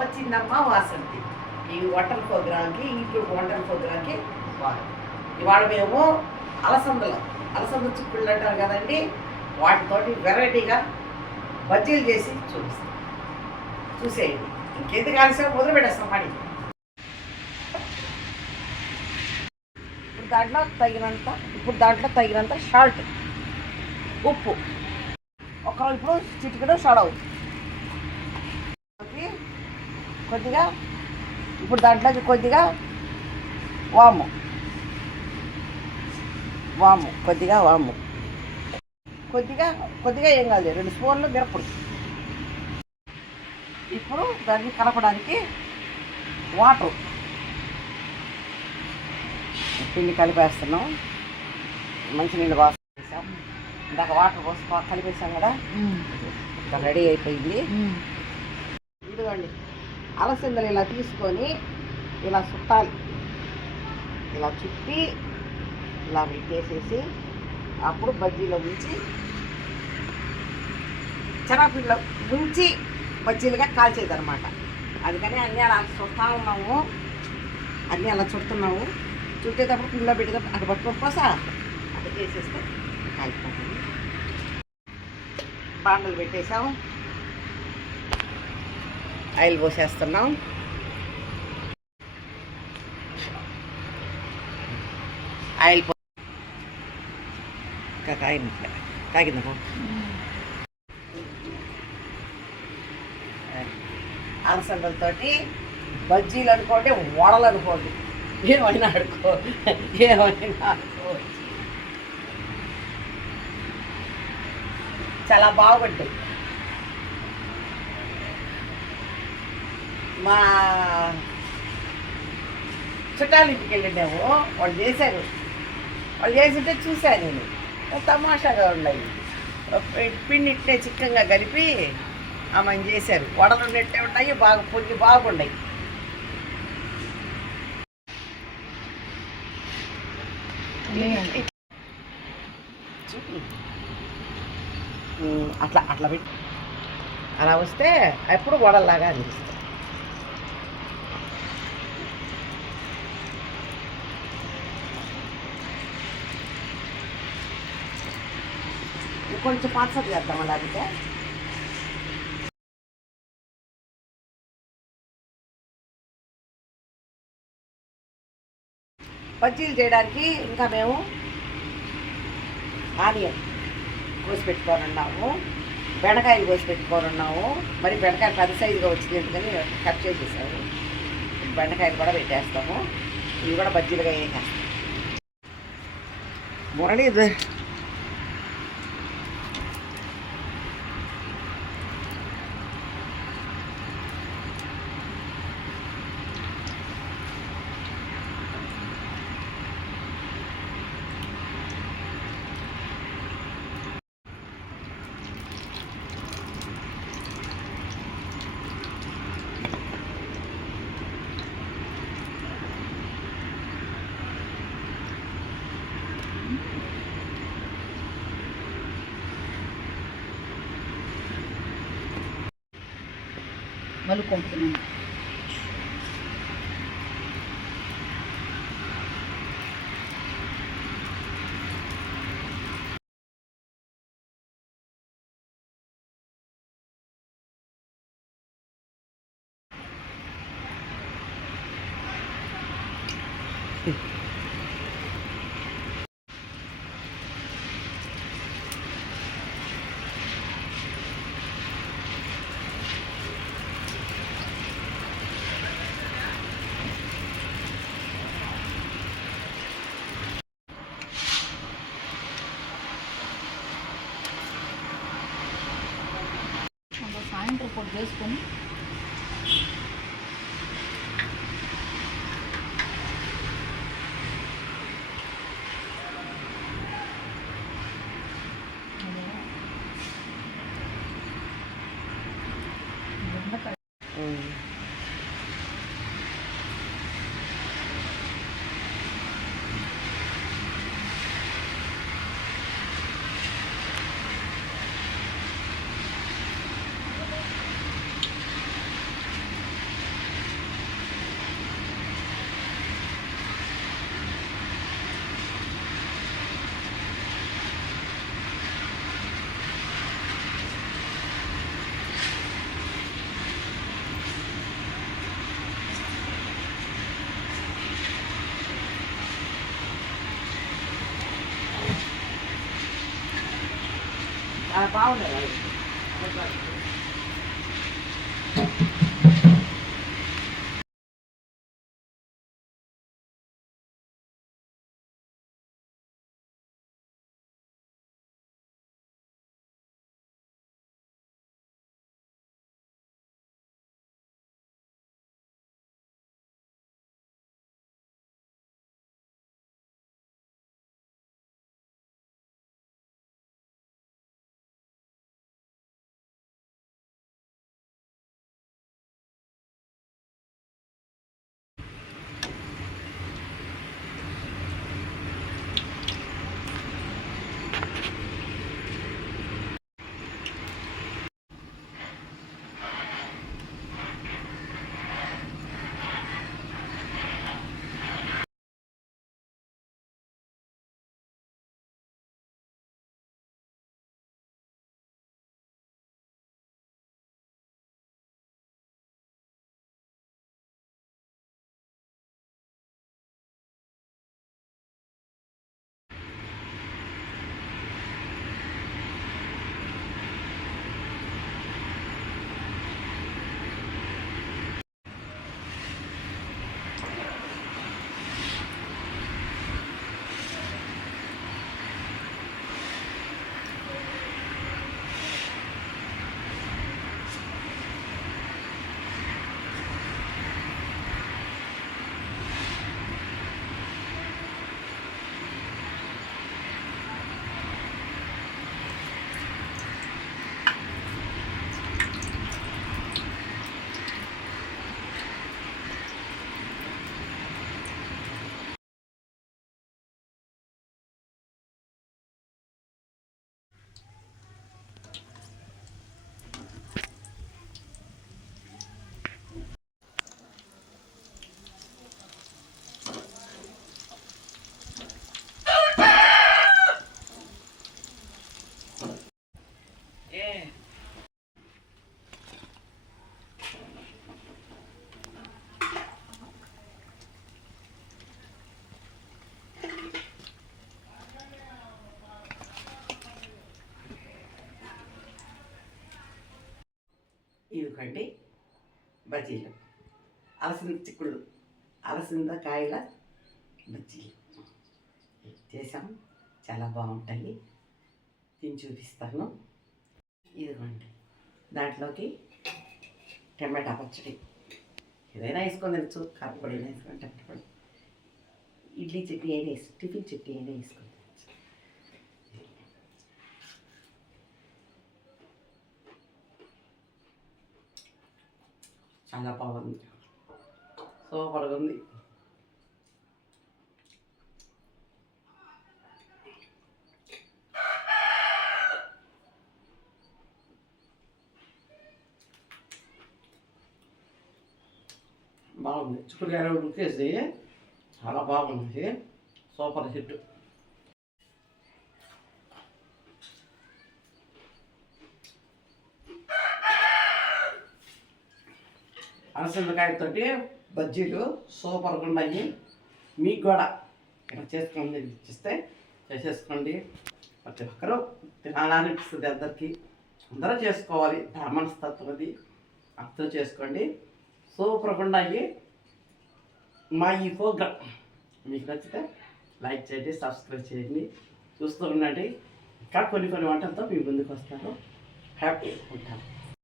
వచ్చిందమ్మా వాసంతి. ఈ వంటల ప్రోగ్రాంకి యూట్యూబ్ వంటల ప్రోగ్రాంకి ఇవాళ మేము అలసంద చిక్కుళ్ళు అంటారు కదండి, వాటితోటి వెరైటీగా బజ్జీలు చేసి చూపిస్తాం. చూసేయండి. ఇంకెందుకు ఆలస్యం, మొదలు పెట్టేస్తాం పని. ఇప్పుడు దాంట్లో తగినంత సాల్ట్, ఉప్పు, ఇప్పుడు చిటికెడు సడవు కొద్దిగా, ఇప్పుడు దాంట్లోకి కొద్దిగా వాము కొద్దిగా ఏం కాదు, 2 స్పూన్లు మిరప్పొడి. ఇప్పుడు దాన్ని కలపడానికి వాటర్ పిండి కలిపేస్తున్నాం. మంచినీళ్ళు బాగా వేసాం. ఇందాక వాటర్ పోసి కలిపేసాం కదా, ఇంకా రెడీ అయిపోయింది. ఇదిగోండి, అలసందలు ఇలా తీసుకొని ఇలా చుట్టాలి. ఇలా చుట్టి ఇలా పెట్టేసేసి అప్పుడు బజ్జీలో ముంచి శనగపిండిలో ముంచి బజ్జీలుగా కాల్చేది అనమాట. అందుకని అన్నీ అలా చుడుతున్నాము. చుట్టేటప్పుడు పిండిలో పెట్టేటప్పుడు అటు పట్టుకొని పోసా అటు చేసేస్తే కాలిపోతుంది. బాండలు పెట్టేసాము, ఆయిల్ పోసేస్తున్నాం. ఆయిల్ కాగింది అలసందలతోటి బజ్జీలు అనుకోండి, వడలు అనుకోండి, ఏమైనా అనుకోవచ్చు. చాలా బాగుంటాయి. మా చుట్టాల ఇంటికి వెళ్ళినాము, వాళ్ళు చేసింటే చూశాను నేను. తమాషాగా ఉన్నాయి. పిండి ఇట్లే చిక్కగా కలిపి ఆమెను చేశారు. వడలు ఉన్నట్టే ఉన్నాయి, బాగా పొంగి బాగున్నాయి. అట్లా పెట్టి అలా వస్తే ఎప్పుడు వడల్లాగా అనిపిస్తుంది. కొంచెం పాత్సలు చేద్దాం అలాగే. బజ్జీలు చేయడానికి ఇంకా మేము ఆనియన్ కోసి పెట్టుకోనున్నాము, బెండకాయలు కోసి పెట్టుకోనున్నాము. మరి బెండకాయ 10 సైజుగా వచ్చింది, ఎందుకని కట్ చేసేసాము. బెండకాయలు కూడా పెట్టేస్తాము. ఇవి కూడా బజ్జీలుగా వేసేస్తాము. మురళి మలుకొంటున్నాను. సాయంత్రం పూట చేసుకొని బాగున్నాయి. ఇదిగోండి బజ్జీలు, అలసింద చిక్కుళ్ళు, అలసింద కాయల బజ్జీలు చేసాం. చాలా బాగుంటాయి, తిని చూపిస్తాను. ఇదిగోండి, దాంట్లోకి టమాటా పచ్చడి ఏదైనా వేసుకొని తినచ్చు. కారపొడి అయినా వేసుకొని, టమాటా పొడి, ఇడ్లీ చట్నీ అయినా వేసి, టిఫిన్ చట్నీ అయినా వేసుకొని తినచ్చు. చాలా బాగుంది, సూపర్గా ఉంది. బాగుంది, చిక్కుడుకాయలు ఉడికేసి చాలా బాగుంది, సూపర్ హిట్. అలసందకాయతోటి బజ్జీలు సూపర్గా ఉన్నాయి. మీకు కూడా ఇలా చేసుకొని ఇచ్చిస్తే చేసేసుకోండి. ప్రతి ఒక్కరూ తినాలనిపిస్తుంది అందరికీ. అందరూ చేసుకోవాలి, బ్రాహ్మణస్తత్వం అది. అందరూ చేసుకోండి, సూపర్గా ఉన్నాయి. మా ఈ ప్రోగ్రామ్ మీకు నచ్చితే లైక్ చేయండి, సబ్స్క్రైబ్ చేయండి, చూస్తూ ఉండండి. ఇంకా కొన్ని వంటలతో మీ ముందుకు వస్తాను. హ్యాపీగా ఉంటాను.